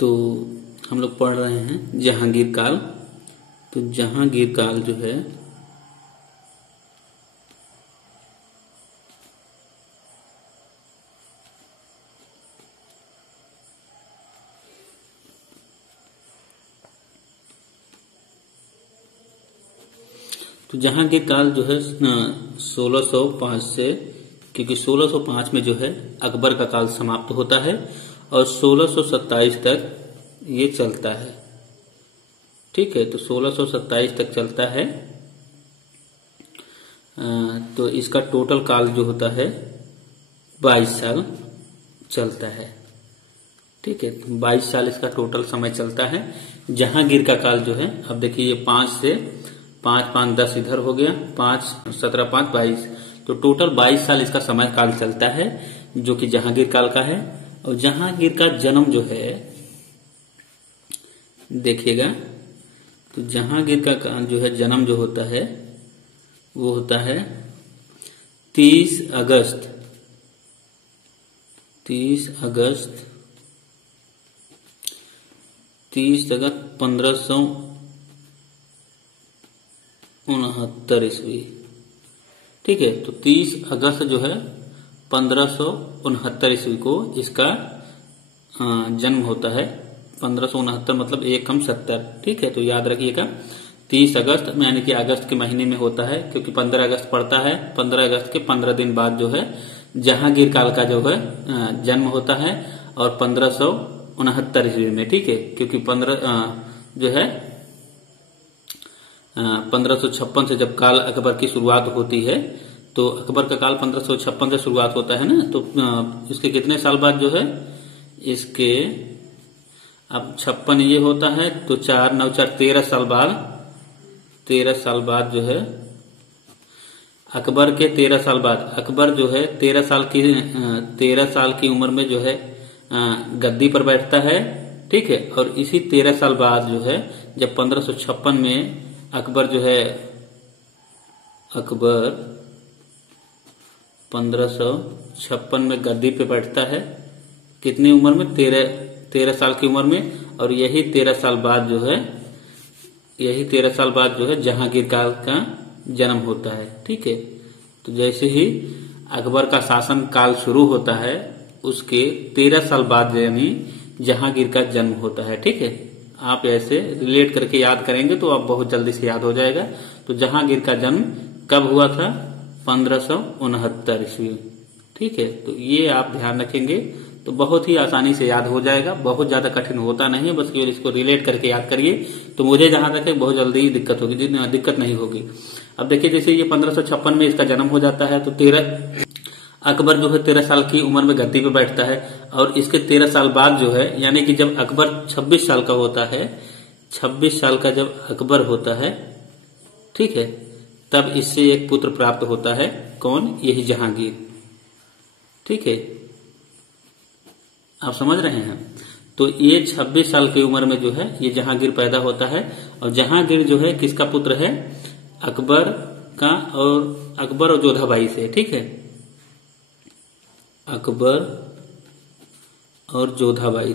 तो हम लोग पढ़ रहे हैं जहांगीर काल। तो जहांगीर काल जो है तो जहांगीर काल जो है 1605 से, क्योंकि 1605 में जो है अकबर का काल समाप्त होता है और 1627 तक ये चलता है। ठीक है, तो 1627 तक चलता है। तो इसका टोटल काल जो होता है 22 साल चलता है। ठीक है, 22 साल इसका टोटल समय चलता है। जहांगीर का काल जो है, अब देखिए ये 5 से 5 5 10 इधर हो गया, 5 17 5 22, तो टोटल 22 साल इसका समय काल चलता है, जो कि जहांगीर काल का है। और जहांगीर का जन्म जो है देखिएगा, तो जहांगीर का जो है जन्म जो होता है वो होता है 30 अगस्त 1569 ईस्वी। ठीक है, तो 30 अगस्त जो है 1569 ईस्वी को इसका जन्म होता है। 1569 मतलब 1 70। ठीक है, तो याद रखिएगा 30 अगस्त यानी कि अगस्त के महीने में होता है, क्योंकि 15 अगस्त पड़ता है। 15 अगस्त के 15 दिन बाद जो है जहांगीर काल का जो है जन्म होता है, और 1569 ईस्वी में। ठीक है, क्योंकि 1556 से जब काल अकबर की शुरुआत होती है, तो अकबर का काल 1556 से शुरुआत होता है ना, तो इसके कितने साल बाद जो है इसके, अब 56 ये होता है, तो 4 9 4 13 साल बाद, 13 साल बाद जो है अकबर के 13 साल बाद अकबर जो है 13 साल की उम्र में जो है गद्दी पर बैठता है। ठीक है, और इसी 13 साल बाद जो है जब 1556 में अकबर 1556 में गद्दी पे बैठता है, कितनी उम्र में, 13 साल की उम्र में। और यही 13 साल बाद जो है जहांगीर काल का जन्म होता है। ठीक है, तो जैसे ही अकबर का शासन काल शुरू होता है, उसके 13 साल बाद यानी जहांगीर का जन्म होता है। ठीक है, आप ऐसे रिलेट करके याद करेंगे तो आप बहुत जल्दी से याद हो जाएगा। तो जहांगीर का जन्म कब हुआ था, 1569 ईस्वी। ठीक है, तो ये आप ध्यान रखेंगे तो बहुत ही आसानी से याद हो जाएगा, बहुत ज्यादा कठिन होता नहीं है, बस केवल इसको रिलेट करके याद करिए तो मुझे जहां तक है बहुत जल्दी दिक्कत नहीं होगी। अब देखिए, जैसे ये 1556 में इसका जन्म हो जाता है, तो अकबर जो है 13 साल की उम्र में गद्दी पे बैठता है, और इसके 13 साल बाद जो है, यानी कि जब अकबर 26 साल का होता है, 26 साल का जब अकबर होता है, ठीक है, तब इससे एक पुत्र प्राप्त होता है। कौन, यही जहांगीर। ठीक है, आप समझ रहे हैं। तो ये 26 साल की उम्र में जो है ये जहांगीर पैदा होता है, और जहांगीर जो है किसका पुत्र है, अकबर का, और अकबर और जोधाबाई से। ठीक है, अकबर और जोधाबाई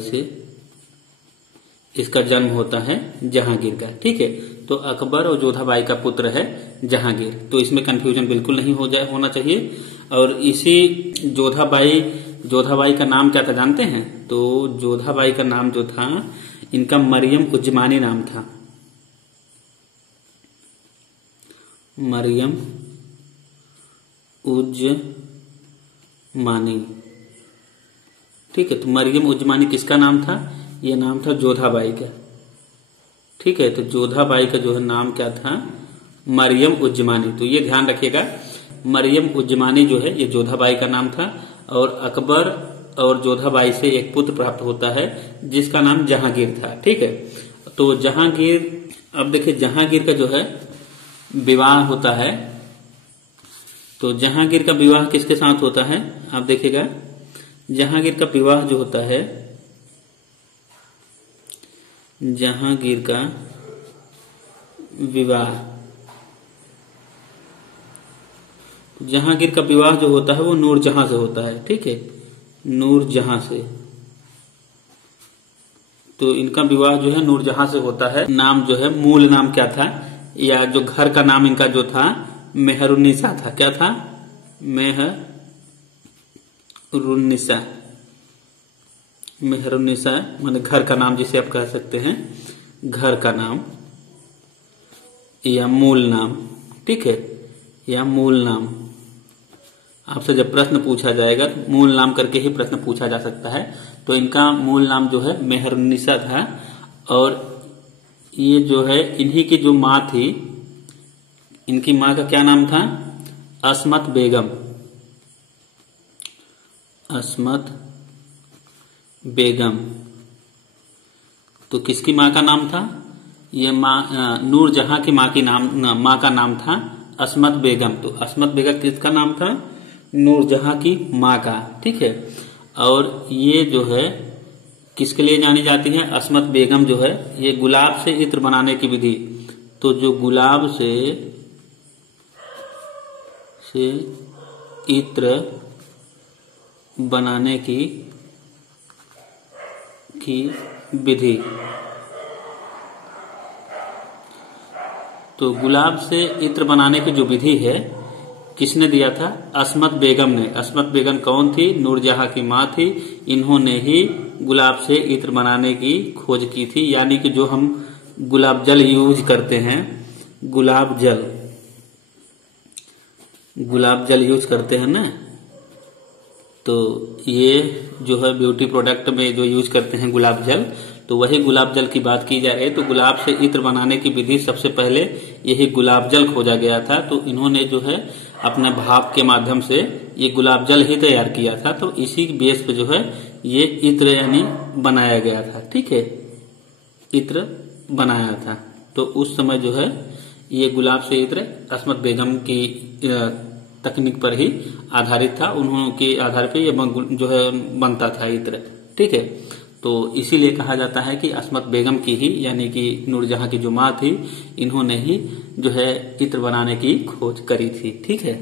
से इसका जन्म होता है जहांगीर का। ठीक है, तो अकबर और जोधाबाई का पुत्र है जहांगीर, तो इसमें कंफ्यूजन बिल्कुल नहीं होना चाहिए। और इसी जोधाबाई का नाम क्या था जानते हैं, तो जोधाबाई का नाम जो था, इनका मरियम उज्जमानी नाम था, मरियम उज्जमानी। ठीक है, तो मरियम उज्जमानी किसका नाम था, ये नाम था जोधाबाई का। ठीक है, तो जोधाबाई का जो है नाम क्या था, मरियम उज्जमानी। तो ये ध्यान रखिएगा, मरियम उज्जमानी जो है ये जोधाबाई का नाम था, और अकबर और जोधाबाई से एक पुत्र प्राप्त होता है जिसका नाम जहांगीर था। ठीक है, तो जहांगीर, अब देखिए जहांगीर का जो है विवाह होता है, तो जहांगीर का विवाह किसके साथ होता है, आप देखिएगा जहांगीर का विवाह जो होता है, जहांगीर का विवाह जो होता है वो नूरजहां से होता है। ठीक है, नूरजहां से। तो इनका विवाह जो है नूरजहां से होता है। नाम जो है मूल नाम क्या था, या जो घर का नाम इनका जो था मेहरुन्निसा था। क्या था? मेहरुन्निसा। मेहरुन्निसा माने घर का नाम, जिसे आप कह सकते हैं घर का नाम या मूल नाम। ठीक है, या मूल नाम। आपसे जब प्रश्न पूछा जाएगा तो मूल नाम करके ही प्रश्न पूछा जा सकता है। तो इनका मूल नाम जो है मेहरुन्निसा था, और ये जो है इन्हीं की जो माँ थी, इनकी माँ का क्या नाम था? अस्मत बेगम। अस्मत बेगम। तो किसकी माँ का नाम था? ये माँ नूरजहां की माँ का नाम था अस्मत बेगम। तो अस्मत बेगम किसका नाम था? नूरजहां की माँ का। ठीक है, और ये जो है किसके लिए जानी जाती है? अस्मत बेगम जो है ये गुलाब से इत्र बनाने की विधि। तो जो गुलाब से इत्र बनाने की विधि, तो गुलाब से इत्र बनाने की जो विधि है किसने दिया था? अस्मत बेगम ने। अस्मत बेगम कौन थी? नूरजहां की माँ थी। इन्होंने ही गुलाब से इत्र बनाने की खोज की थी। यानी कि जो हम गुलाब जल यूज करते हैं, गुलाब जल यूज करते हैं ना, तो ये जो है ब्यूटी प्रोडक्ट में जो यूज करते हैं गुलाब जल, तो वही गुलाब जल की बात की जा रही है। तो गुलाब से इत्र बनाने की विधि सबसे पहले यही गुलाब जल खोजा गया था। तो इन्होंने जो है अपने भाप के माध्यम से ये गुलाब जल ही तैयार किया था। तो इसी बेस पे जो है ये इत्र यानी बनाया गया था। ठीक है, इत्र बनाया था। तो उस समय जो है ये गुलाब से इत्र अस्मत बेगम की तकनीक पर ही आधारित था। उन्होंने आधार पे ये जो है बनता था इत्र। ठीक है, तो इसीलिए कहा जाता है कि अस्मत बेगम की ही, यानी कि नूरजहां की जो माँ थी, इन्होंने ही जो है इत्र बनाने की खोज करी थी। ठीक है,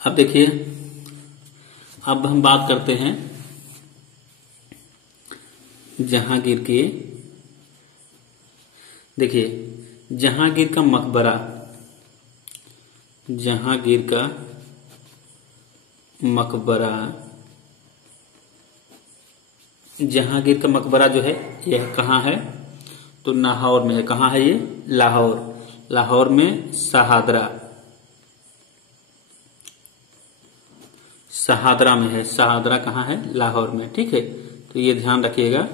अब देखिए, अब हम बात करते हैं जहांगीर की। देखिए, जहांगीर का मकबरा, जहांगीर का मकबरा, जहांगीर का मकबरा जो है यह कहाँ है? तो लाहौर में है। कहाँ है ये? लाहौर। लाहौर में शहादरा में है। शहादरा कहाँ है? लाहौर में। ठीक है, तो ये ध्यान रखिएगा,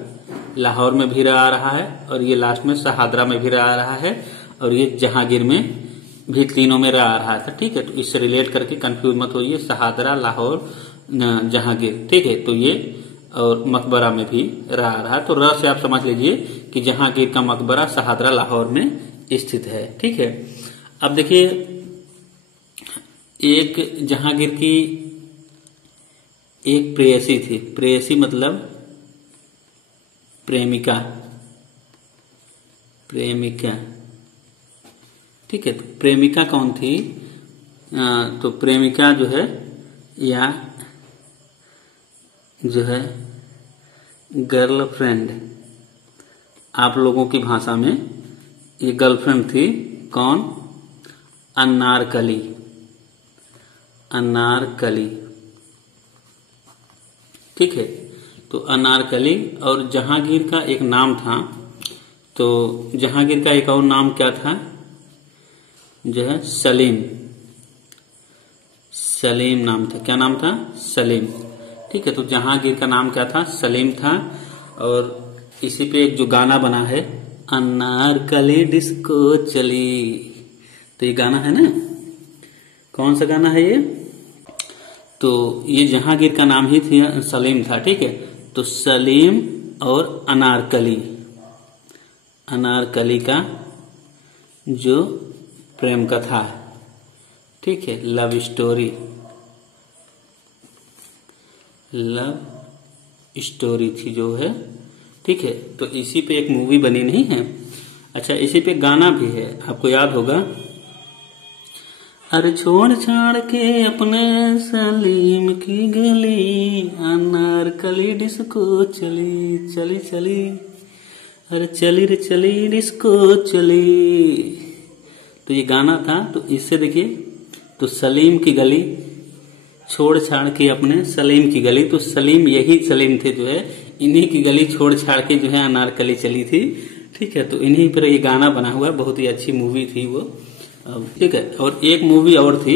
लाहौर में भी आ रहा है और ये लास्ट में शहादरा में भी आ रहा है, और ये जहांगीर में भी, तीनों में आ रहा था। ठीक है, तो इससे रिलेट करके कंफ्यूज मत होइए। शहादरा, लाहौर, जहांगीर। ठीक है, तो ये और मकबरा में भी रहा। तो र से आप समझ लीजिए कि जहांगीर का मकबरा शहादरा लाहौर में स्थित है। ठीक है, अब देखिए, एक जहांगीर की एक प्रेयसी थी। प्रेयसी मतलब प्रेमिका। ठीक है, तो प्रेमिका कौन थी? तो प्रेमिका जो है, या जो है गर्लफ्रेंड, आप लोगों की भाषा में ये गर्लफ्रेंड थी। कौन? अनारकली। ठीक है, तो अनारकली। और जहांगीर का एक नाम था, तो जहांगीर का एक और नाम क्या था? जो है सलीम नाम था। क्या नाम था? सलीम। ठीक है, तो जहांगीर का नाम क्या था? सलीम था। और इसी पे एक जो गाना बना है, अनारकली डिस्को चली, तो ये गाना है ना, कौन सा गाना है ये? तो ये जहांगीर का नाम ही सलीम था। ठीक है, तो सलीम और अनारकली का जो प्रेम कथा, ठीक है, लव स्टोरी थी जो है। ठीक है, तो इसी पे एक मूवी बनी नहीं है? अच्छा, इसी पे गाना भी है, आपको याद होगा। अरे छोड़ छाड़ के अपने सलीम की गली, अनारकली डिस्को चली चली चली, अरे चली रे चली डिस्को चली। तो ये गाना था। तो इससे देखिए, तो सलीम की गली, छोड़ छाड़ के अपने सलीम की गली, तो सलीम यही सलीम थे जो है, इन्हीं की गली छोड़ छाड़ के जो है अनारकली चली थी। ठीक है, तो इन्हीं पर ये गाना बना हुआ है। बहुत ही अच्छी मूवी थी वो। ठीक है, और एक मूवी और थी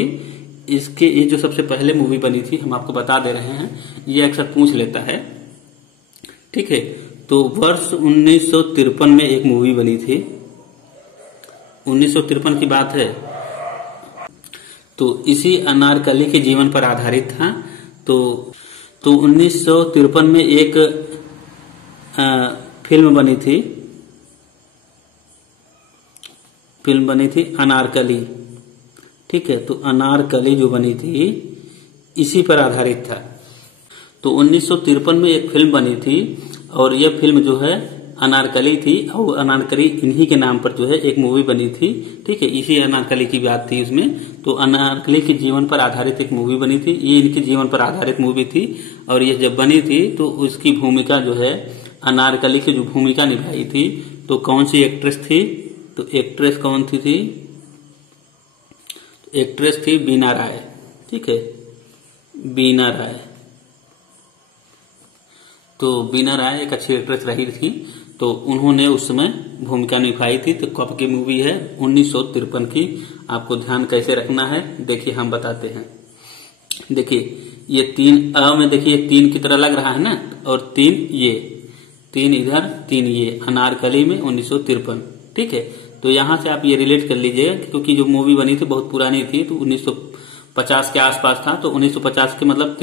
इसके, ये जो सबसे पहले मूवी बनी थी हम आपको बता दे रहे हैं, ये अक्सर पूछ लेता है। ठीक है, तो वर्ष 1953 में एक मूवी बनी थी। 1953 की बात है। तो इसी अनारकली के जीवन पर आधारित था। तो 1953 में एक फिल्म बनी थी अनारकली। ठीक है, तो अनारकली जो बनी थी इसी पर आधारित था। तो 1953 में एक फिल्म बनी थी और यह फिल्म जो है अनारकली थी, और अनारकली इन्हीं के नाम पर जो है एक मूवी बनी थी। ठीक है, इसी अनारकली की बात थी उसमें। तो अनारकली के जीवन पर आधारित एक मूवी बनी थी, ये इनके जीवन पर आधारित मूवी थी। और ये जब बनी थी तो उसकी भूमिका जो है, अनारकली की जो भूमिका निभाई थी, तो कौन सी एक्ट्रेस थी? तो एक्ट्रेस कौन थी? एक्ट्रेस थी बीना राय। ठीक है, बीना राय। तो बीना राय एक अच्छी एक्ट्रेस रही थी, तो उन्होंने उस समय भूमिका निभाई थी। तो कब की मूवी है? 1953 की। आपको ध्यान कैसे रखना है देखिए, हम बताते हैं। देखिए ये 3 अ में, देखिए 3 की तरह लग रहा है ना, और 3 ये, 3 इधर 3 ये, अनारकली में 1953। ठीक है, तो यहां से आप ये रिलेट कर लीजिएगा, क्योंकि जो मूवी बनी थी बहुत पुरानी थी, तो 1950 के आसपास था। तो 1950 के मतलब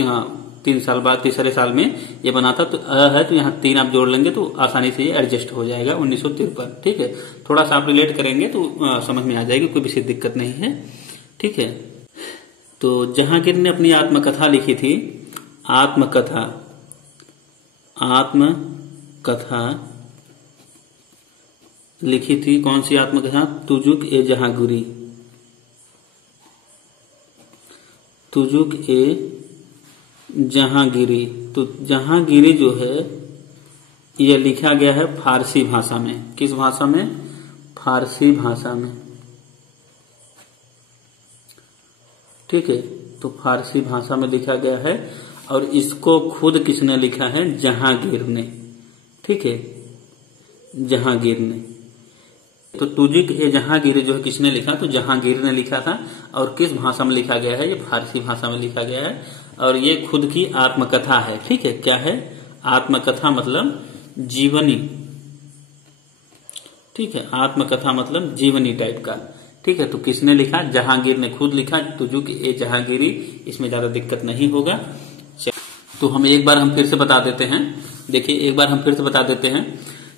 3 साल बाद, तीसरे साल में ये बना था। तो अ है, तो यहाँ 3 आप जोड़ लेंगे तो आसानी से ये एडजस्ट हो जाएगा, 1953। ठीक है, थोड़ा सा आप रिलेट करेंगे तो समझ में आ जाएगी, कोई विशेष दिक्कत नहीं है। ठीक है, तो जहांगीर ने अपनी आत्मकथा लिखी थी। आत्मकथा लिखी थी। कौन सी आत्मकथा? तुजुक ए जहांगीरी। तुजुक ए जहांगीरी। तो जहांगीरी जो है यह लिखा गया है फारसी भाषा में। किस भाषा में? फारसी भाषा में। ठीक है, तो फारसी भाषा में लिखा गया है, और इसको खुद किसने लिखा है? जहांगीर ने। ठीक है, जहांगीर ने। तो तुजुक ए जहांगीरी जो है किसने लिखा? तो जहांगीर ने लिखा था। और किस भाषा में लिखा गया है? ये फारसी भाषा में लिखा गया है, और ये खुद की आत्मकथा है। ठीक है, क्या है? आत्मकथा मतलब जीवनी। ठीक है, आत्मकथा मतलब जीवनी टाइप का। ठीक है, तो किसने लिखा? जहांगीर ने खुद लिखा, तुजुक ए जहांगीरी। इसमें ज्यादा दिक्कत नहीं होगा। तो हम फिर से बता देते हैं। देखिए, एक बार हम फिर से बता देते हैं।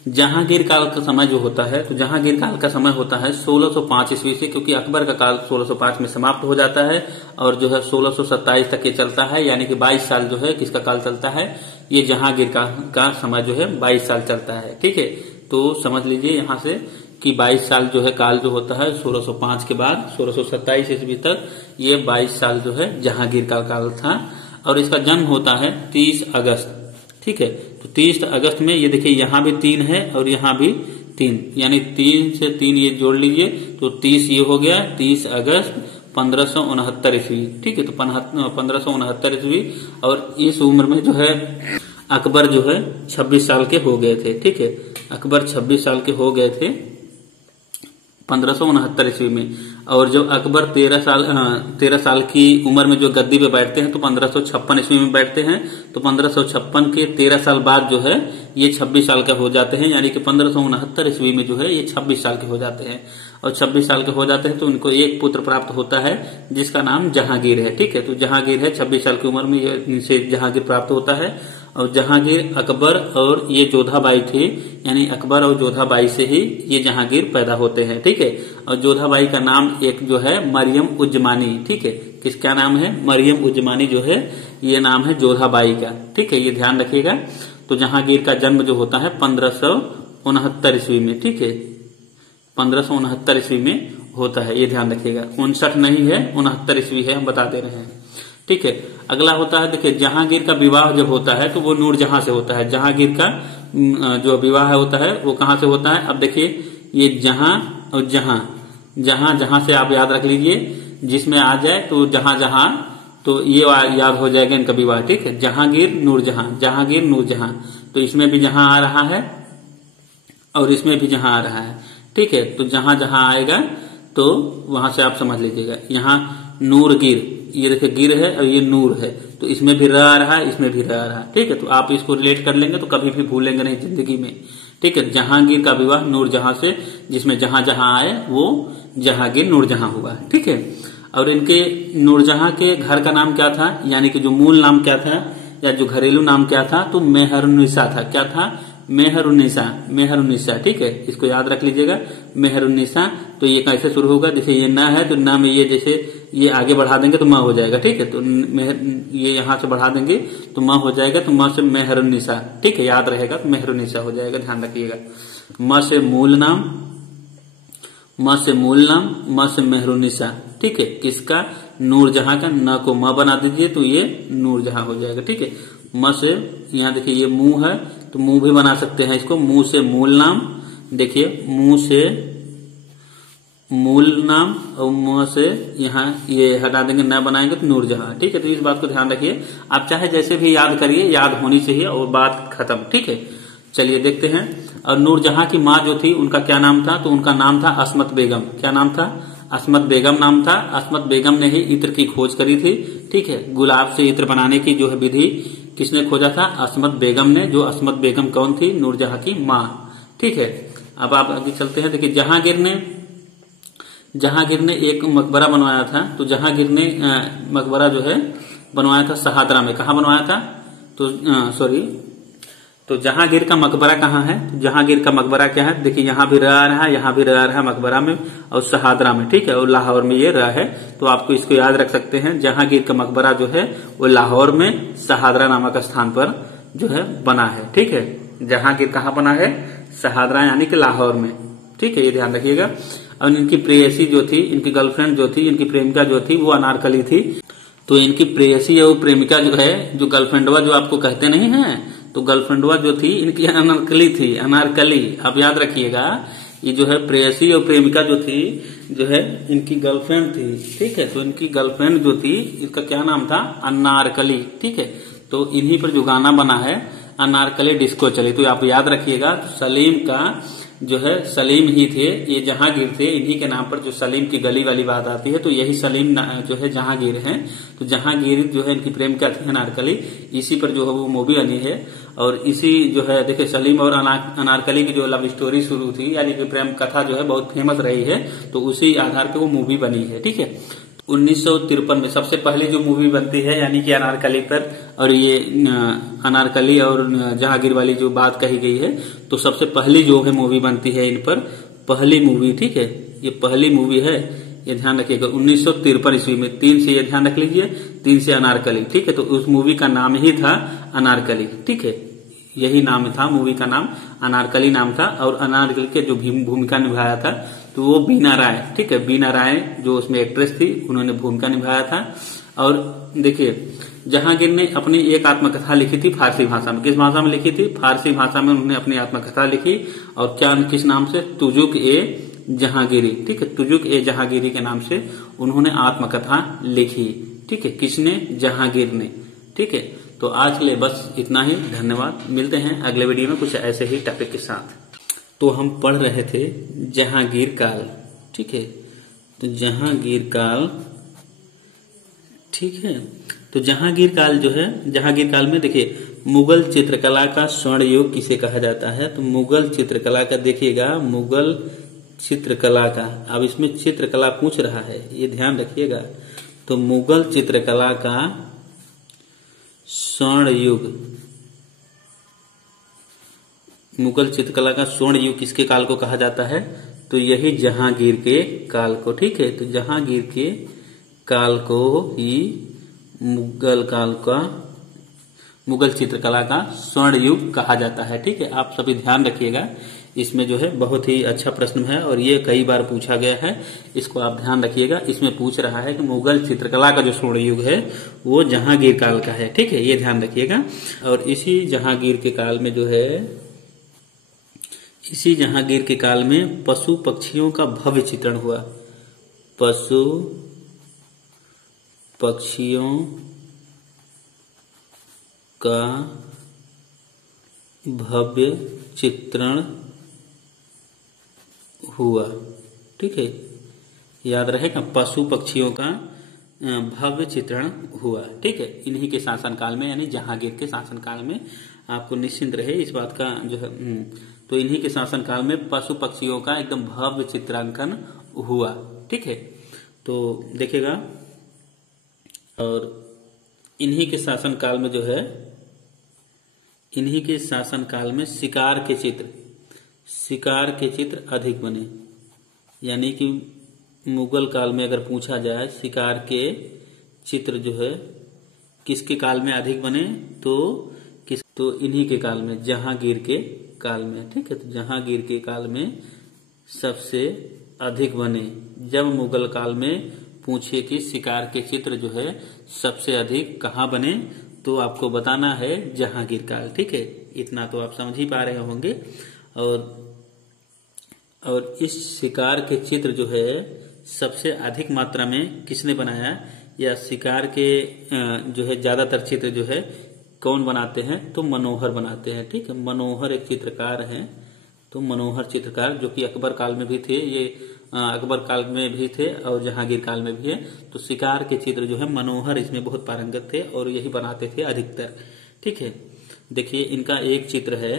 जहांगीर काल का समय जो होता है, तो जहांगीर काल का समय होता है 1605 ईस्वी से, क्योंकि अकबर का काल 1605 में समाप्त हो जाता है, और जो है 1627 तक ये चलता है। यानी कि 22 साल जो है किसका काल चलता है? ये जहांगीर का समय जो है 22 साल चलता है। ठीक है, तो समझ लीजिए यहाँ से कि 22 साल जो है काल जो होता है 1605 के बाद 1627 ईस्वी तक, ये 22 साल जो है जहांगीर का काल था। और इसका जन्म होता है 30 अगस्त। ठीक है, तो 30 अगस्त में, ये देखिए यहाँ भी 3 है और यहाँ भी 3, यानी 3 से 3 ये जोड़ लीजिए तो 30 ये हो गया। 30 अगस्त 1569 ईस्वी। ठीक है, तो 1569 ईस्वी। और इस उम्र में जो है अकबर जो है 26 साल के हो गए थे। ठीक है, अकबर 26 साल के हो गए थे 1569 ईस्वी में। और जब अकबर 13 साल की उम्र में जो गद्दी पे बैठते हैं तो 1556 ईस्वी में बैठते हैं। तो 1556 के 13 साल बाद जो है ये 26 साल के हो जाते हैं, यानी कि 1569 ईस्वी में जो है ये 26 साल के हो जाते हैं। और 26 साल के हो जाते हैं तो उनको एक पुत्र प्राप्त होता है जिसका नाम जहांगीर है। ठीक है, तो जहांगीर है 26 साल की उम्र में इनसे जहांगीर प्राप्त होता है। और जहांगीर, अकबर और ये जोधाबाई थे, यानी अकबर और जोधाबाई से ही ये जहांगीर पैदा होते हैं। ठीक है, और जोधाबाई का नाम एक जो है मरियम उज्जमानी। ठीक है, किसका नाम है? मरियम उज्जमानी जो है ये नाम है जोधाबाई का। ठीक है, ये ध्यान रखिएगा। तो जहांगीर का जन्म जो होता है 1569 ईस्वी में। ठीक है, 1569 ईस्वी में। होता है, ये ध्यान रखिएगा। 59 नहीं है, 69 ईस्वी है, हम बता दे रहे हैं। ठीक है, अगला होता है, देखिए जहांगीर का विवाह जब होता है तो वो नूरजहां से होता है। जहांगीर का जो विवाह होता है वो कहां से होता है? अब देखिए ये जहां और जहां, जहां जहां से आप याद रख लीजिए, जिसमें आ जाए तो जहां जहां, तो ये याद हो जाएगा इनका विवाह। ठीक है, जहांगीर नूरजहां, जहांगीर नूरजहां, तो इसमें भी जहां आ रहा है और इसमें भी जहां आ रहा है। ठीक है, तो जहां जहां आएगा तो वहां से आप समझ लीजिएगा। यहाँ नूरगिर, ये देखिए गिर है और ये नूर है, तो इसमें भी र आ रहा है, इसमें भी र आ रहा है। ठीक है, तो आप इसको रिलेट कर लेंगे तो कभी भी भूलेंगे नहीं जिंदगी में। ठीक है, जहांगीर का विवाह नूरजहां से, जिसमें जहां जहां आए वो जहांगीर नूरजहां हुआ है। ठीक है, और इनके नूरजहां के घर का नाम क्या था, यानी कि जो मूल नाम क्या था या जो घरेलू नाम क्या था, तो मेहरुन्निसा था। क्या था? मेहरुन्निसा, मेहरुन्निसा। ठीक है, इसको याद रख लीजिएगा, मेहरुन्निसा। तो ये कैसे शुरू होगा? जैसे ये न है तो न में ये जैसे ये आगे बढ़ा देंगे तो म हो जाएगा। ठीक है, तो ये यहां से बढ़ा देंगे तो म हो जाएगा, तो म से मेहरुन्निसा। ठीक है, याद रहेगा तो मेहरुन्निसा हो जाएगा, ध्यान रखिएगा। म से मूल नाम, म से मूल नाम, म से मेहरुन्निसा। ठीक है, किसका? नूरजहां का। न को म बना दीजिए तो ये नूरजहां हो जाएगा। ठीक है, म से यहाँ देखिए ये मुंह है तो मुंह भी बना सकते हैं इसको। मुंह से मूल नाम, देखिए मुंह से मूल नाम और मुंह से यहाँ ये हटा देंगे, न बनाएंगे तो नूरजहां। ठीक है, तो इस बात को ध्यान रखिए। आप चाहे जैसे भी याद करिए, याद होनी चाहिए और बात खत्म। ठीक है, चलिए देखते हैं। और नूरजहां की माँ जो थी उनका क्या नाम था? तो उनका नाम था अस्मत बेगम। क्या नाम था? अस्मत बेगम नाम था। अस्मत बेगम ने ही इत्र की खोज करी थी। ठीक है, गुलाब से इत्र बनाने की जो है विधि किसने खोजा था? अस्मत बेगम ने। जो अस्मत बेगम कौन थी? नूरजहां की माँ। ठीक है, अब आप आगे चलते हैं। देखिए जहांगीर ने एक मकबरा बनवाया था। तो जहांगीर ने मकबरा जो है बनवाया था शहादरा में। कहा बनवाया था? तो जहांगीर का मकबरा कहाँ है? तो जहांगीर का मकबरा क्या है? देखिए यहाँ भी र आ रहा है, यहाँ भी र आ रहा है मकबरा में, और शहादरा में। ठीक है, और लाहौर में ये र है, तो आपको इसको याद रख सकते हैं। जहांगीर का मकबरा जो है वो लाहौर में शहादरा नामक स्थान पर जो है बना है। ठीक है, जहांगीर कहाँ बना है? शहादरा यानी कि लाहौर में। ठीक है, ये ध्यान रखिएगा। और इनकी प्रेयसी जो थी, इनकी गर्लफ्रेंड जो थी, इनकी प्रेमिका जो थी वो अनारकली थी। तो इनकी प्रेयसी और प्रेमिका जो है, जो गर्लफ्रेंडवा जो आपको कहते नहीं है, तो गर्लफ्रेंडवा जो थी इनकी अनारकली थी। अनारकली, आप याद रखिएगा। ये जो है प्रेयसी और प्रेमिका जो थी, जो है इनकी गर्लफ्रेंड थी। ठीक है, तो इनकी गर्लफ्रेंड जो थी इसका क्या नाम था? अनारकली। ठीक है, तो इन्हीं पर जो गाना बना है अनारकली डिस्को चली, तो आप याद रखिएगा। तो सलीम का जो है सलीम ही थे, ये जहांगीर थे। इन्हीं के नाम पर जो सलीम की गली वाली बात आती है, तो यही सलीम जो है जहांगीर हैं। तो जहांगीर जो है इनकी प्रेमिका थी अनारकली, इसी पर जो है वो मूवी बनी है। और इसी जो है देखिए सलीम और अनारकली की जो लव स्टोरी शुरू थी, यानी कि प्रेम कथा जो है बहुत फेमस रही है, तो उसी आधार पर वो मूवी बनी है। ठीक है, 1953 में सबसे पहले जो मूवी बनती है यानी कि अनारकली पर, और ये अनारकली और जहांगीर वाली जो बात कही गई है, तो सबसे पहली जो है मूवी बनती है इन पर, पहली मूवी। ठीक है, ये पहली मूवी है, ये ध्यान रखिएगा। 1953 ईस्वी में। 3 से ये ध्यान रख लीजिए, 3 से अनारकली। ठीक है, तो उस मूवी का नाम ही था अनारकली। ठीक है, यही नाम था, मूवी का नाम अनारकली नाम था। और अनारकली के जो भूमिका निभाया था तो वो बीना राय। ठीक है, बीना राय जो उसमें एक्ट्रेस थी, उन्होंने भूमिका निभाया था। और देखिए जहांगीर ने अपनी एक आत्मकथा लिखी थी फारसी भाषा में। किस भाषा में लिखी थी? फारसी भाषा में उन्होंने अपनी आत्मकथा लिखी। और क्या, किस नाम से? तुजुक ए जहांगीरी। ठीक है, तुजुक ए जहांगीरी के नाम से उन्होंने आत्मकथा लिखी। ठीक है, किसने? जहांगीर ने। ठीक है, तो आज के लिए बस इतना ही। धन्यवाद, मिलते हैं अगले वीडियो में कुछ ऐसे ही टॉपिक के साथ। तो हम पढ़ रहे थे जहांगीर काल। ठीक है, तो जहांगीर काल। ठीक है, तो जहांगीर काल जो है, जहांगीर काल में देखिए मुगल चित्रकला का स्वर्ण युग किसे कहा जाता है? तो मुगल चित्रकला का देखिएगा, मुगल चित्रकला का, अब इसमें चित्रकला पूछ रहा है, ये ध्यान रखिएगा। तो मुगल चित्रकला का स्वर्ण युग, मुगल चित्रकला का स्वर्ण युग किसके काल को कहा जाता है? तो यही जहांगीर के काल को। ठीक है, तो जहांगीर के काल को ही मुगल काल का, मुगल चित्रकला का स्वर्ण युग कहा जाता है। ठीक है, आप सभी ध्यान रखिएगा, इसमें जो है बहुत ही अच्छा प्रश्न है और ये कई बार पूछा गया है, इसको आप ध्यान रखिएगा। इसमें पूछ रहा है कि मुगल चित्रकला का जो स्वर्ण युग है वो जहांगीर काल का है, ठीक है, ये ध्यान रखिएगा। और इसी जहांगीर के काल में जो है, इसी जहांगीर के काल में पशु पक्षियों का भव्य चित्रण हुआ। पशु पक्षियों का भव्य चित्रण हुआ, ठीक है, याद रहेगा, पशु पक्षियों का भव्य चित्रण हुआ, ठीक है, इन्हीं के शासनकाल में, यानी जहांगीर के शासनकाल में। आपको निश्चिंत रहे इस बात का जो है, तो इन्हीं के शासनकाल में पशु पक्षियों का एकदम भव्य चित्रांकन हुआ, ठीक है। तो देखिएगा, और इन्हीं के शासनकाल में जो है, इन्हीं के शासनकाल में शिकार के चित्र अधिक बने। यानी कि मुगल काल में अगर पूछा जाए शिकार के चित्र जो है किसके काल में अधिक बने, तो इन्हीं के काल में, जहांगीर के काल में, ठीक है। तो जहांगीर के काल में सबसे अधिक बने। जब मुगल काल में पूछे कि शिकार के चित्र जो है सबसे अधिक कहाँ बने, तो आपको बताना है जहांगीर काल, ठीक है। इतना तो आप समझ ही पा रहे होंगे। और इस शिकार के चित्र जो है सबसे अधिक मात्रा में किसने बनाया, या शिकार के जो है ज्यादातर चित्र जो है कौन बनाते हैं, तो मनोहर बनाते हैं, ठीक है। मनोहर एक चित्रकार हैं, तो मनोहर चित्रकार जो कि अकबर काल में भी थे, ये अकबर काल में भी थे और जहांगीर काल में भी है। तो शिकार के चित्र जो है मनोहर इसमें बहुत पारंगत थे और यही बनाते थे अधिकतर, ठीक है। देखिए इनका एक चित्र है,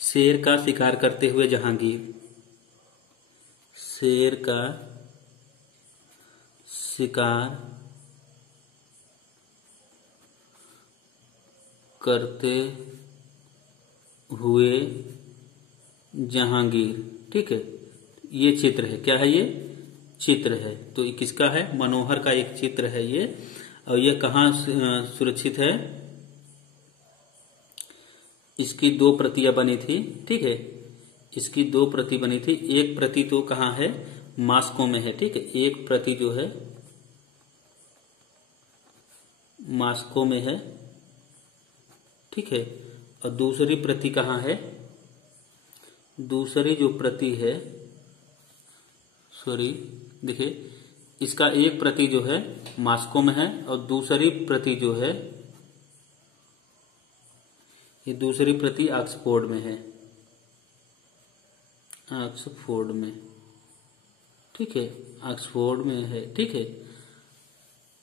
शेर का शिकार करते हुए जहांगीर। शेर का शिकार करते हुए जहांगीर, ठीक है, ये चित्र है। क्या है ये? चित्र है। तो ये किसका है? मनोहर का एक चित्र है ये। और ये कहाँ सुरक्षित है? इसकी 2 प्रतियां बनी थी, ठीक है, इसकी 2 प्रति बनी थी। एक प्रति तो कहाँ है? मास्को में है, ठीक है। एक प्रति जो है मास्को में है, ठीक है। और दूसरी प्रति कहाँ है? दूसरी जो प्रति है, सॉरी, देखिए इसका एक प्रति जो है मास्को में है और दूसरी प्रति जो है, ये दूसरी प्रति ऑक्सफोर्ड में है, ऑक्सफोर्ड में, ठीक है, ऑक्सफोर्ड में है, ठीक है।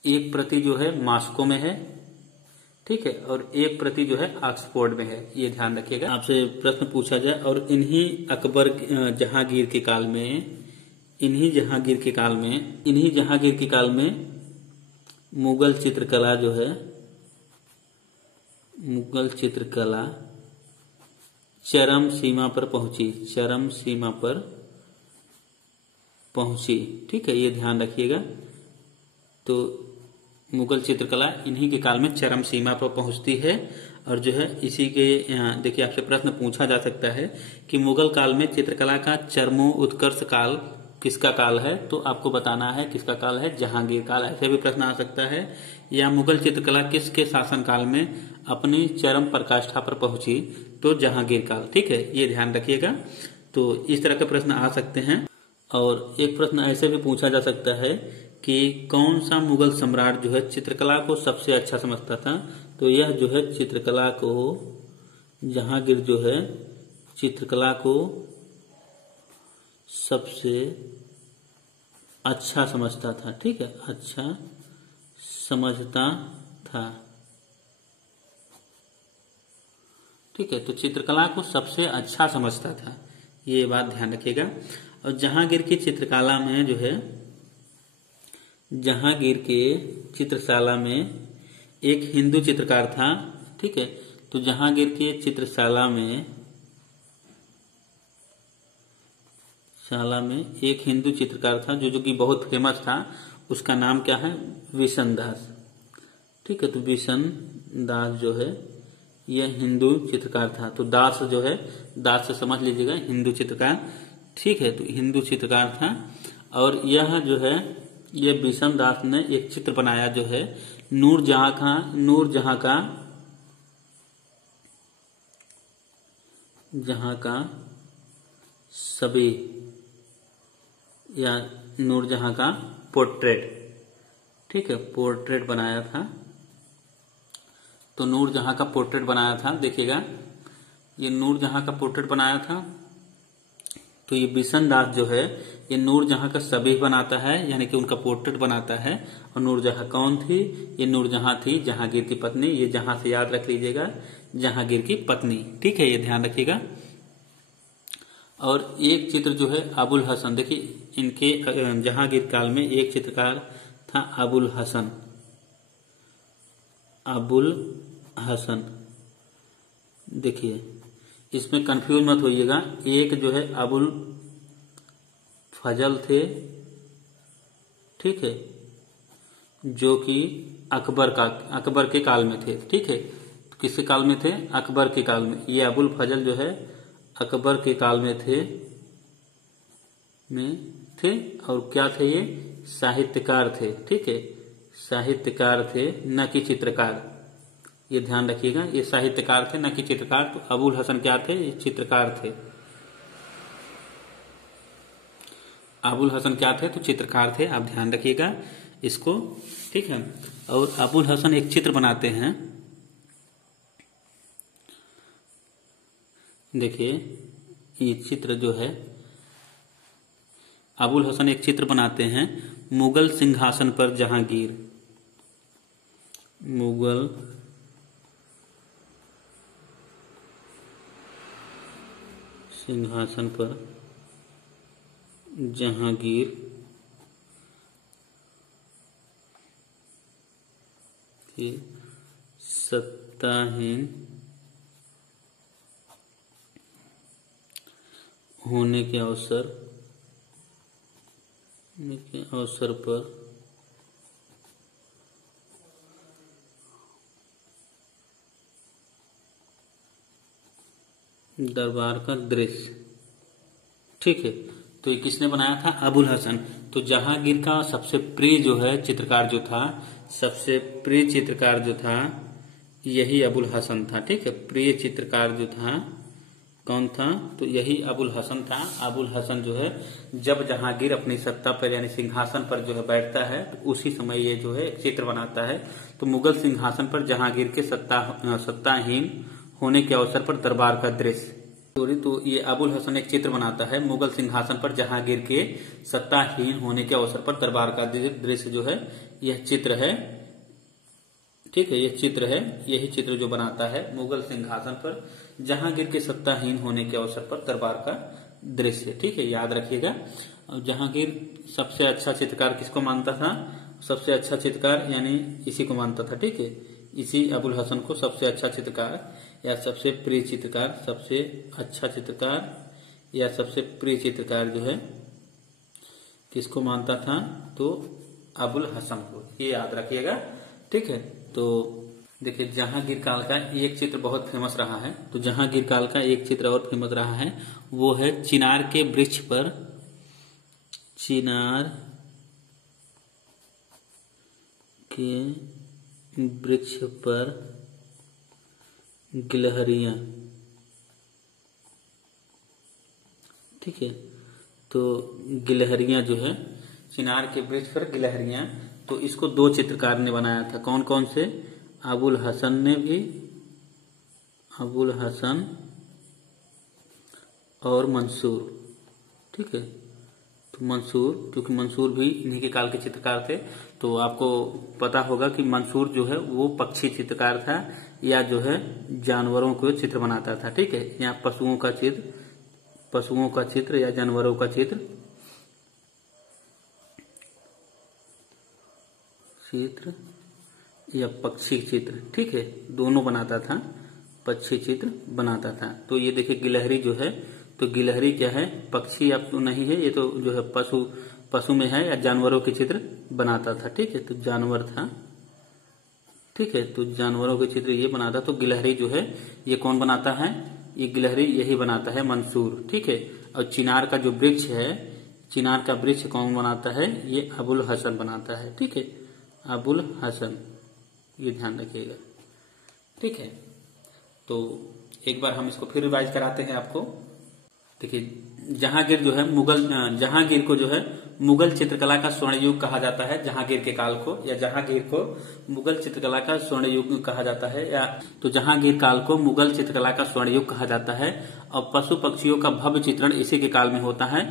एक प्रति जो है मास्को में है, ठीक है, और एक प्रति जो है ऑक्सफोर्ड में है, ये ध्यान रखिएगा। आपसे प्रश्न पूछा जाए और इन्हीं अकबर जहांगीर के काल में, इन्हीं जहांगीर के काल में मुगल चित्रकला जो है, मुगल चित्रकला चरम सीमा पर पहुंची, चरम सीमा पर पहुंची, ठीक है, ये ध्यान रखिएगा। तो मुगल चित्रकला इन्हीं के काल में चरम सीमा पर पहुंचती है। और जो है इसी के देखिए आपसे प्रश्न पूछा जा सकता है कि मुगल काल में चित्रकला का चरमोत्कर्ष काल किसका काल है, तो आपको बताना है किसका काल है, जहांगीर काल। ऐसे भी प्रश्न आ सकता है। या मुगल चित्रकला किसके शासन काल में अपनी चरम पराकाष्ठा पर पहुंची, तो जहांगीर काल, ठीक है, ये ध्यान रखिएगा। तो इस तरह के प्रश्न आ सकते हैं। और एक प्रश्न ऐसे भी पूछा जा सकता है कि कौन सा मुगल सम्राट जो है चित्रकला को सबसे अच्छा समझता था, तो यह जो है चित्रकला को, जहांगीर जो है चित्रकला को सबसे अच्छा समझता था, ठीक है, अच्छा समझता था, ठीक है। तो चित्रकला को सबसे अच्छा समझता था, ये बात ध्यान रखिएगा। और जहांगीर की चित्रकला में जो है, जहांगीर के चित्रशाला में एक हिंदू चित्रकार था, ठीक है। तो जहांगीर के चित्रशाला में एक हिंदू चित्रकार था जो कि बहुत फेमस था। उसका नाम क्या है? विशन दास, ठीक है। तो विशन दास जो है यह हिंदू चित्रकार था। तो दास जो है, दास से समझ लीजिएगा हिंदू चित्रकार, ठीक है। तो हिंदू चित्रकार था। और यह जो है, यह बिशन दास ने एक चित्र बनाया जो है नूरजहां का सभी, या नूरजहां का पोर्ट्रेट, ठीक है, पोर्ट्रेट बनाया था। तो नूरजहां का पोर्ट्रेट बनाया था, देखिएगा ये नूरजहां का पोर्ट्रेट बनाया था। तो ये बिशन दास जो है ये नूरजहां का सभी बनाता है, यानी कि उनका पोर्ट्रेट बनाता है। और नूरजहां कौन थी? ये नूरजहां थी जहांगीर की पत्नी। ये जहां से याद रख लीजिएगा, जहांगीर की पत्नी, ठीक है, ये ध्यान रखिएगा। और एक चित्र जो है अबुल हसन, देखिए इनके जहांगीर काल में एक चित्रकार था अबुल हसन। अबुल हसन, देखिए इसमें कंफ्यूज मत होइएगा। एक जो है अबुल फजल थे, ठीक है, जो कि अकबर के काल में थे, ठीक है। तो किसके काल में थे? अकबर के काल में। ये अबुल फजल जो है अकबर के काल में थे और क्या थे? ये साहित्यकार थे, ठीक है, साहित्यकार थे, न कि चित्रकार। ये ध्यान रखिएगा, ये साहित्यकार थे न कि चित्रकार। तो अबुल हसन क्या थे? ये चित्रकार थे। अबुल हसन क्या थे? तो चित्रकार थे, आप ध्यान रखिएगा इसको, ठीक है। और अबुल हसन एक चित्र बनाते हैं, देखिए ये चित्र जो है, अबुल हसन एक चित्र बनाते हैं मुगल सिंहासन पर जहांगीर। मुगल सिंहासन पर जहांगीर के सत्ताहीन होने के अवसर पर दरबार का दृश्य, ठीक है। तो ये किसने बनाया था? अबुल हसन। तो जहांगीर का सबसे प्रिय जो है चित्रकार जो था, सबसे प्रिय चित्रकार जो था यही अबुल हसन था, ठीक है। प्रिय चित्रकार जो था कौन था? तो यही अबुल हसन था। अबुल हसन जो है जब जहांगीर अपनी सत्ता पर यानी सिंहासन पर जो है बैठता है, तो उसी समय ये जो है एक चित्र बनाता है। तो मुगल सिंहासन पर जहांगीर के सत्ताहीन होने के अवसर पर दरबार का दृश्य। तो ये अबुल हसन एक चित्र बनाता है मुगल सिंहासन पर जहांगीर के सत्ताहीन होने के अवसर पर दरबार का दृश्य जो है यह चित्र है, ठीक है, यह चित्र है। यही चित्र जो बनाता है मुगल सिंहासन पर जहांगीर के सत्ताहीन होने के अवसर पर दरबार का दृश्य, ठीक है, याद रखिएगा। और जहांगीर सबसे अच्छा चित्रकार किसको मानता था? सबसे अच्छा चित्रकार यानी इसी को मानता था, ठीक है, इसी अबुल हसन को सबसे अच्छा चित्रकार या सबसे प्रिय चित्रकार, सबसे अच्छा चित्रकार या सबसे प्रिय चित्रकार जो है किसको मानता था? तो अबुल हसन को, ये याद रखिएगा, ठीक है। तो देखिए जहांगीर काल का एक चित्र बहुत फेमस रहा है। तो जहांगीर काल का एक चित्र और फेमस रहा है, वो है चिनार के वृक्ष पर, चिनार के वृक्ष पर गिलहरियां, ठीक है। तो गिलहरियां जो है, चिनार के वृक्ष पर गिलहरियां, तो इसको दो चित्रकार ने बनाया था। कौन कौन से? अबुल हसन ने भी, अबुल हसन और मंसूर, ठीक है। तो मंसूर, क्योंकि मंसूर भी इन्हीं के काल के चित्रकार थे, तो आपको पता होगा कि मंसूर जो है वो पक्षी चित्रकार था या जो है जानवरों को चित्र बनाता था, ठीक है। यहाँ पशुओं का चित्र या जानवरों का चित्र या पक्षी चित्र, ठीक है, दोनों बनाता था, पक्षी चित्र बनाता था। तो ये देखिए गिलहरी जो है, तो गिलहरी क्या है? पक्षी अब तो नहीं है, ये तो जो है पशु में है या जानवरों के चित्र बनाता था, ठीक है। तो जानवर था, ठीक है। तो जानवरों के चित्र ये बनाता है। तो गिलहरी जो है ये कौन बनाता है, ये गिलहरी यही बनाता है मंसूर, ठीक है। और चिनार का जो वृक्ष है, चिनार का वृक्ष कौन बनाता है, ये अबुल हसन बनाता है, ठीक है, अबुल हसन, ये ध्यान रखिएगा, ठीक है। तो एक बार हम इसको फिर रिवाइज कराते हैं आपको। देखिए जहांगीर जो है मुगल, जहांगीर को जो है मुगल चित्रकला का स्वर्ण युग कहा जाता है। जहांगीर के काल को या जहांगीर को मुगल चित्रकला का स्वर्ण युग कहा जाता है, या तो जहांगीर काल को मुगल चित्रकला का स्वर्ण युग कहा जाता है। और पशु पक्षियों का भव्य चित्रण इसी के काल में होता है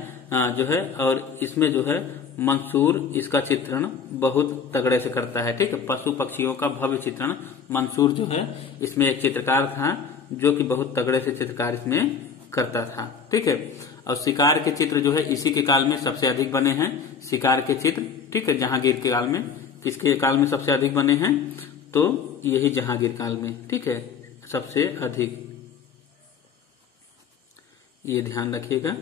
जो है, और इसमें जो है मंसूर इसका चित्रण बहुत तगड़े से करता है, ठीक है। पशु पक्षियों का भव्य चित्रण मंसूर जो है इसमें एक चित्रकार था जो कि बहुत तगड़े से चित्रकार इसमें करता था, ठीक है। और शिकार के चित्र जो है इसी के काल में सबसे अधिक बने हैं, शिकार के चित्र, ठीक है। जहांगीर के काल में, किसके काल में सबसे अधिक बने हैं, तो यही जहांगीर काल में, ठीक है, सबसे अधिक, ये ध्यान रखिएगा।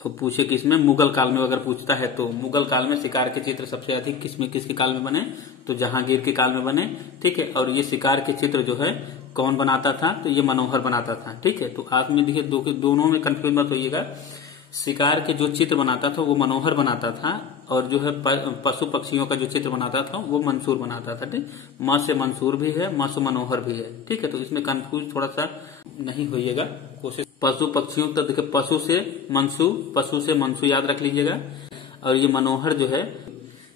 और पूछे किसमें, मुगल काल में अगर पूछता है तो मुगल काल में शिकार के चित्र सबसे अधिक किसमें, किसके काल में बने, तो जहांगीर के काल में बने, ठीक है। और ये शिकार के चित्र जो है कौन बनाता था, तो ये मनोहर बनाता था, ठीक है। तो आप में देखिए दोनों में कंफ्यूज मत होइएगा। शिकार के जो चित्र बनाता था वो मनोहर बनाता था, और जो है पशु पक्षियों का जो चित्र बनाता था वो मंसूर बनाता था, ठीक। म से मंसूर भी है, म से मनोहर भी है, ठीक है। तो इसमें कंफ्यूज थोड़ा सा नहीं होइएगा, कोशिश। पशु पक्षियों तो देखिए पशु से मंसू याद रख लीजिएगा। और ये मनोहर जो है,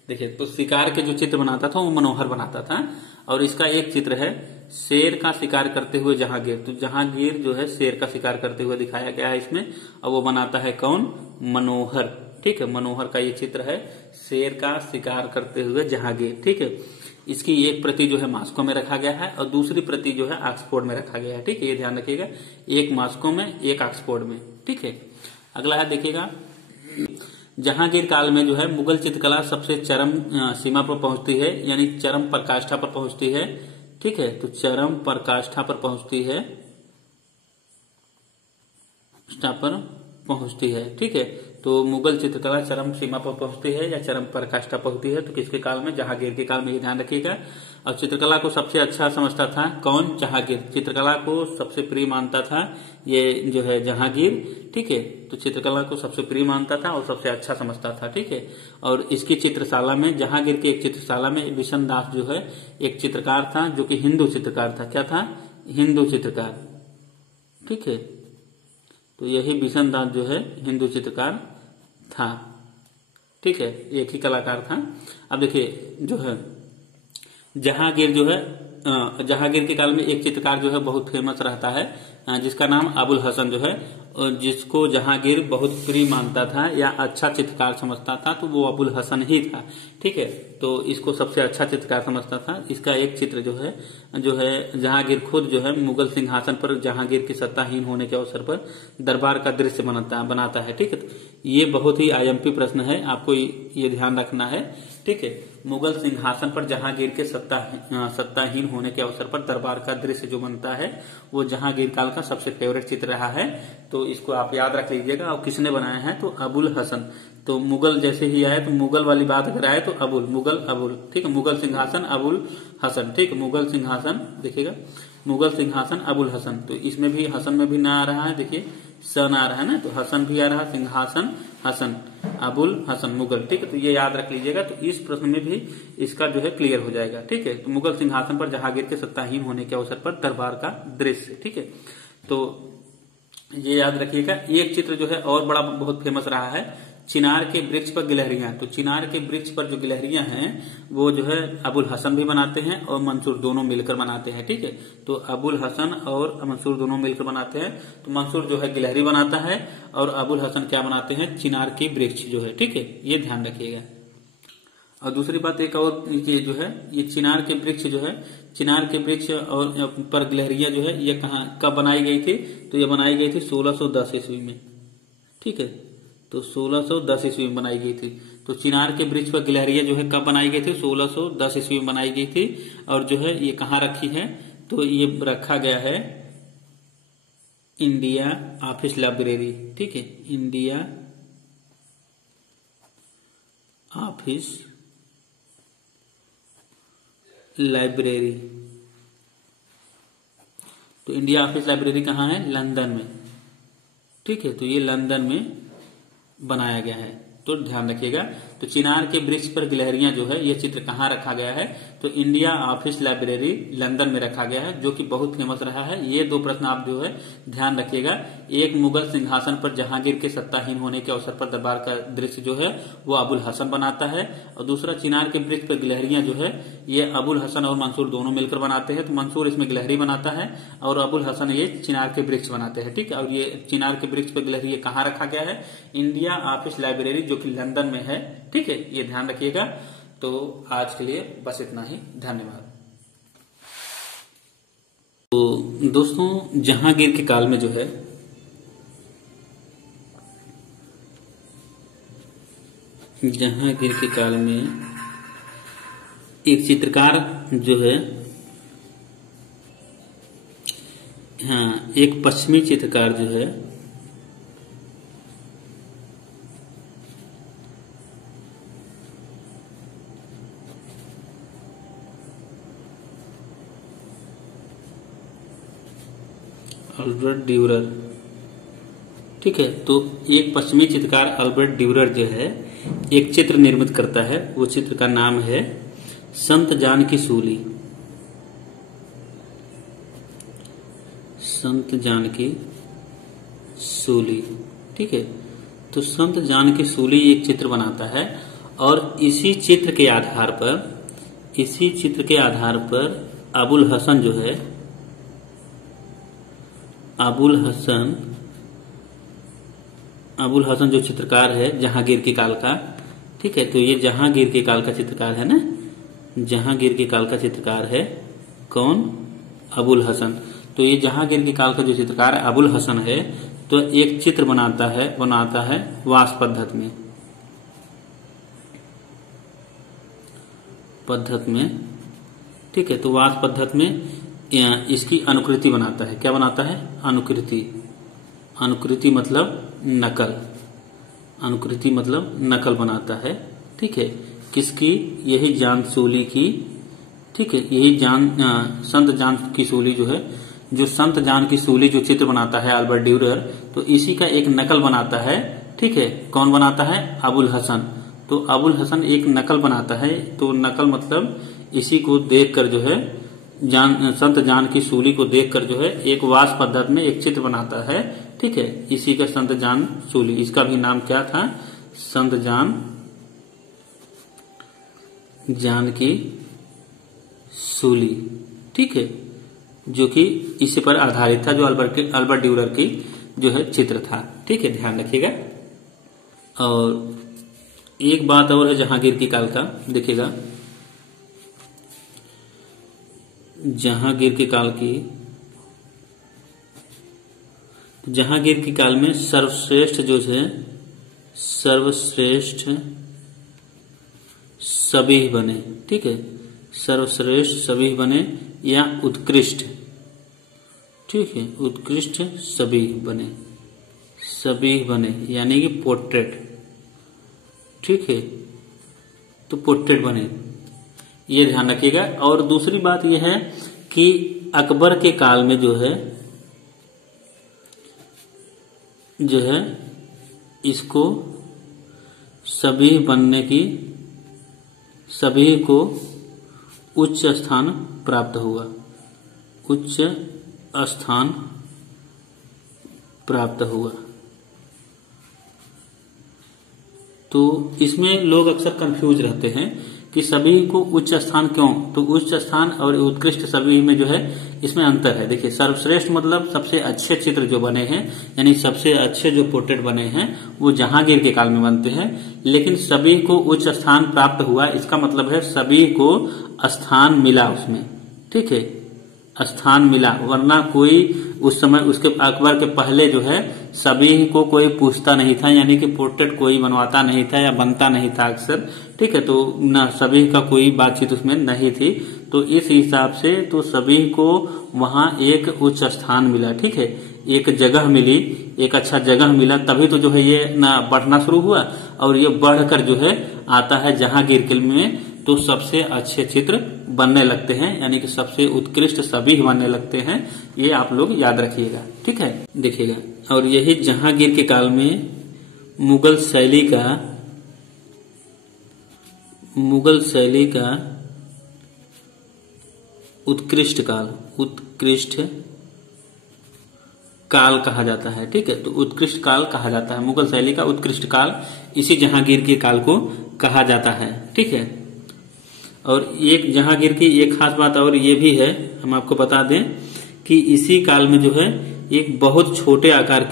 देखिए तो शिकार के जो चित्र बनाता था वो मनोहर बनाता था। और इसका एक चित्र है शेर का शिकार करते हुए जहांगीर। तो जहांगीर जो है शेर का शिकार करते हुए दिखाया गया है इसमें, और वो बनाता है कौन, मनोहर, ठीक है। मनोहर का ये चित्र है शेर का शिकार करते हुए जहांगीर, ठीक है। इसकी एक प्रति जो है मास्को में रखा गया है और दूसरी प्रति जो है ऑक्सफोर्ड में रखा गया है, ठीक है। ये ध्यान रखिएगा, एक मास्को में एक ऑक्सफोर्ड में, ठीक है। अगला है देखिएगा, जहांगीर काल में जो है मुगल चित्रकला सबसे चरम सीमा पर पहुंचती है, यानी चरम पराकाष्ठा पर पहुंचती है, ठीक है। तो चरम पराकाष्ठा पर पहुंचती है, ठीक है। तो मुगल चित्रकला चरम सीमा पर पहुंचती है या चरम पराकाष्ठा पहुंचती है, तो किसके काल में, जहांगीर के काल में, ये ध्यान रखिएगा। और चित्रकला को सबसे अच्छा समझता था कौन, जहांगीर। चित्रकला को सबसे प्रिय मानता था ये जो है जहांगीर, ठीक है। तो चित्रकला को सबसे प्रिय मानता था और सबसे अच्छा समझता था, ठीक है। और इसकी चित्रशाला में, जहांगीर की एक चित्रशाला में बिशन दास जो है एक चित्रकार था जो कि हिंदू चित्रकार था। क्या था, हिंदू चित्रकार, ठीक है। तो यही बिशन दास जो है हिंदू चित्रकार था, ठीक है, एक ही कलाकार था। अब देखिए जो है जहांगीर जो है, जहांगीर के काल में एक चित्रकार जो है बहुत फेमस रहता है जिसका नाम अबुल हसन जो है, जिसको जहांगीर बहुत प्रिय मानता था या अच्छा चित्रकार समझता था, तो वो अबुल हसन ही था, ठीक है। तो इसको सबसे अच्छा चित्रकार समझता था। इसका एक चित्र जो है जहांगीर खुद जो है मुगल सिंहासन पर जहांगीर के सत्ताहीन होने के अवसर पर दरबार का दृश्य बनाता है, ठीक है। ये बहुत ही आईएमपी प्रश्न है, आपको ये ध्यान रखना है, ठीक है। मुगल सिंहासन पर जहांगीर के सत्ताहीन होने के अवसर पर दरबार का दृश्य जो बनता है वो जहांगीर काल का सबसे फेवरेट चित्र रहा है। तो इसको आप याद रख लीजिएगा। और किसने बनाया है, तो अबुल हसन। तो मुगल जैसे ही आए तो मुगल वाली बात अगर आए तो अबुल, ठीक है। मुगल सिंहासन अबुल हसन, ठीक है। मुगल सिंहासन देखिएगा, मुगल सिंहासन अबुल हसन। तो इसमें भी हसन में भी ना आ रहा है, देखिए सन आ रहा है ना, तो हसन भी आ रहा है, सिंहासन हसन, अबुल हसन मुगल, ठीक है। तो ये याद रख लीजिएगा। तो इस प्रश्न में भी इसका जो है क्लियर हो जाएगा, ठीक है। तो मुगल सिंहासन पर जहांगीर के सत्ताहीन होने के अवसर पर दरबार का दृश्य, ठीक है। तो ये याद रखिएगा। एक चित्र जो है और बड़ा बहुत फेमस रहा है, चिनार के वृक्ष पर गिलहरियां। तो चिनार के वृक्ष पर जो गिलहरियां हैं वो जो है अबुल हसन भी बनाते हैं और मंसूर दोनों मिलकर बनाते हैं, ठीक है। तो अबुल हसन और मंसूर दोनों मिलकर बनाते हैं। तो मंसूर जो है गिलहरी बनाता है और अबुल हसन क्या बनाते हैं, चिनार के वृक्ष जो है, ठीक है। ये ध्यान रखिएगा। और दूसरी बात एक और, ये जो है ये चिनार के वृक्ष जो है, चिनार के वृक्ष और पर गिलहरियां जो है ये कहाँ कब बनाई गई थी, तो ये बनाई गई थी 1610 ईस्वी में, ठीक है। तो 1610 ईस्वी में बनाई गई थी। तो चिनार के वृक्ष पर गिलहरियां जो है कब बनाई गई थी, 1610 ईस्वी में बनाई गई थी। और जो है ये कहाँ रखी है, तो ये रखा गया है इंडिया ऑफिस लाइब्रेरी, ठीक है। India office library. तो इंडिया ऑफिस लाइब्रेरी कहाँ है? लंदन में। ठीक है, तो ये लंदन में बनाया गया है, तो ध्यान रखिएगा। तो चिनार के वृक्ष पर गिलहरियां जो है ये चित्र कहाँ रखा गया है? तो इंडिया ऑफिस लाइब्रेरी लंदन में रखा गया है, जो कि बहुत फेमस रहा है। ये दो प्रश्न आप जो है ध्यान रखिएगा। एक, मुगल सिंहासन पर जहांगीर के सत्ताहीन होने के अवसर पर दरबार का दृश्य जो है वो अबुल हसन बनाता है, और दूसरा, चिनार के वृक्ष पर गिलहरियां जो है ये अबुल हसन और मंसूर दोनों मिलकर बनाते हैं। तो मंसूर इसमें गिलहरी बनाता है और अबुल हसन ये चिनार के वृक्ष बनाते हैं। ठीक है, और ये चिनार के वृक्ष पर गिलहरी कहाँ रखा गया है? इंडिया ऑफिस लाइब्रेरी, जो कि लंदन में है। ठीक है, ये ध्यान रखिएगा। तो आज के लिए बस इतना ही, धन्यवाद। तो दोस्तों, जहांगीर के काल में जो है जहांगीर के काल में एक चित्रकार जो है, हाँ, एक पश्चिमी चित्रकार जो है अल्बर्ट ड्यूरर। ठीक है, तो एक पश्चिमी चित्रकार अल्बर्ट ड्यूरर जो है एक चित्र निर्मित करता है। वो चित्र का नाम है संत जान की सूली। संत जान की सूली। ठीक है, तो संत जान की सूली एक चित्र बनाता है, और इसी चित्र के आधार पर अबुल हसन जो है, अबुल हसन जो चित्रकार है जहांगीर के काल का। ठीक है, तो ये जहांगीर के काल का चित्रकार है ना, जहांगीर के काल का चित्रकार है कौन? अबुल हसन। तो ये जहांगीर के काल का जो चित्रकार है अबुल हसन है, तो एक चित्र बनाता है वास पद्धति में। ठीक है, तो वास पद्धति में इसकी अनुकृति बनाता है। क्या बनाता है? अनुकृति मतलब नकल बनाता है। ठीक है, किसकी? यही जान सूली की। ठीक है, यही संत जान की सूली जो है, जो संत जान की सूली जो चित्र बनाता है अल्बर्ट ड्यूरर, तो इसी का एक नकल बनाता है। ठीक है, कौन बनाता है? अबुल हसन। तो अबुल हसन एक नकल बनाता है। तो नकल मतलब इसी को देखकर जो है संत जान की सूली को देखकर जो है एक वास पद्धति में एक चित्र बनाता है। ठीक है, इसी का संत जान सूली, इसका भी नाम क्या था? संत जान की सूली। ठीक है, जो कि इसी पर आधारित था, जो अल्बर्ट ड्यूरर की जो है चित्र था। ठीक है, ध्यान रखिएगा। और एक बात और है जहांगीर की काल का, देखिएगा। जहांगीर के काल में सर्वश्रेष्ठ सभी बने। ठीक है, सर्वश्रेष्ठ सभी बने या उत्कृष्ट। ठीक है, उत्कृष्ट सभी बने यानी कि पोर्ट्रेट। ठीक है, तो पोर्ट्रेट बने, ये ध्यान रखिएगा। और दूसरी बात यह है कि अकबर के काल में जो है इसको सभी को उच्च स्थान प्राप्त हुआ। तो इसमें लोग अक्सर कंफ्यूज रहते हैं कि सभी को उच्च स्थान क्यों? तो उच्च स्थान और उत्कृष्ट सभी में जो है इसमें अंतर है। देखिए, सर्वश्रेष्ठ मतलब सबसे अच्छे चित्र जो बने हैं, यानी सबसे अच्छे जो पोर्ट्रेट बने हैं वो जहांगीर के काल में बनते हैं। लेकिन सभी को उच्च स्थान प्राप्त हुआ, इसका मतलब है सभी को स्थान मिला उसमें। ठीक है, स्थान मिला, वरना कोई उस समय उसके अकबर के पहले जो है सभी को कोई पूछता नहीं था, यानी कि पोर्ट्रेट कोई बनवाता नहीं था या बनता नहीं था अक्सर। ठीक है, तो न सभी का कोई बातचीत उसमें नहीं थी। तो इस हिसाब से तो सभी को वहां एक उच्च स्थान मिला। ठीक है, एक जगह मिली, एक अच्छा जगह मिला, तभी तो जो है ये न बढ़ना शुरू हुआ, और ये बढ़कर जो है आता है जहांगीर के में तो सबसे अच्छे चित्र बनने लगते हैं, यानी कि सबसे उत्कृष्ट सभी बनने लगते हैं। ये आप लोग याद रखिएगा, ठीक है। देखिएगा, और यही जहांगीर के काल में मुगल शैली का उत्कृष्ट काल कहा जाता है, ठीक है। तो उत्कृष्ट काल कहा जाता है, मुगल शैली का उत्कृष्ट काल इसी जहांगीर के काल को कहा जाता है, ठीक है। और एक जहांगीर की एक खास बात और ये भी है, हम आपको बता दें कि इसी काल में जो है एक बहुत छोटे आकार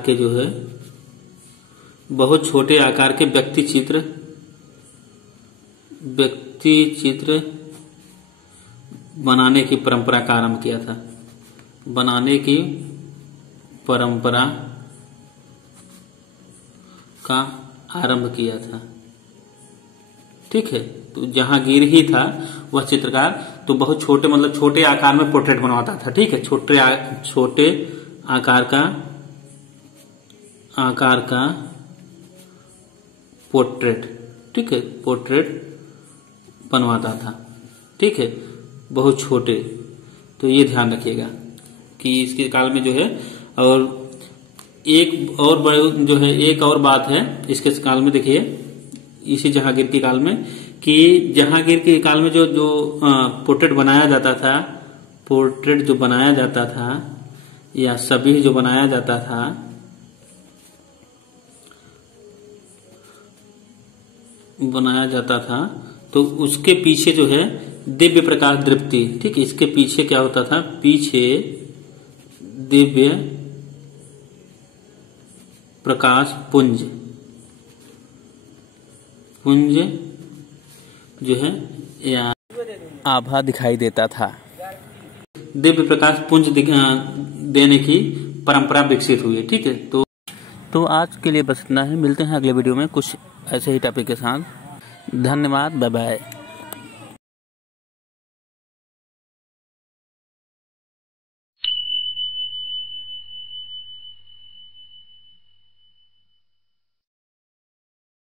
के जो है बहुत छोटे आकार के व्यक्ति चित्र बनाने की परंपरा का आरंभ किया था, बनाने की परंपरा का आरंभ किया था, ठीक है। तो जहांगीर ही था वह चित्रकार, तो बहुत छोटे मतलब छोटे आकार में पोर्ट्रेट बनवाता था, ठीक है। छोटे आकार का पोर्ट्रेट, ठीक है, पोर्ट्रेट बनवाता था, ठीक है, बहुत छोटे। तो ये ध्यान रखिएगा कि इसके काल में जो है, और एक और बात है इसके काल में, देखिए इसी जहांगीर के काल में, कि जहांगीर के काल में जो पोर्ट्रेट बनाया जाता था या सभी जो बनाया जाता था तो उसके पीछे जो है दिव्य प्रकाश दीप्ति, ठीक है। इसके पीछे क्या होता था, पीछे दिव्य प्रकाश पुंज जो है या आभा दिखाई देता था। दिव्य प्रकाश पुंज देने की परंपरा विकसित हुई, ठीक है। तो आज के लिए बस इतना है, मिलते हैं अगले वीडियो में कुछ ऐसे ही टॉपिक के साथ। धन्यवाद, बाय बाय।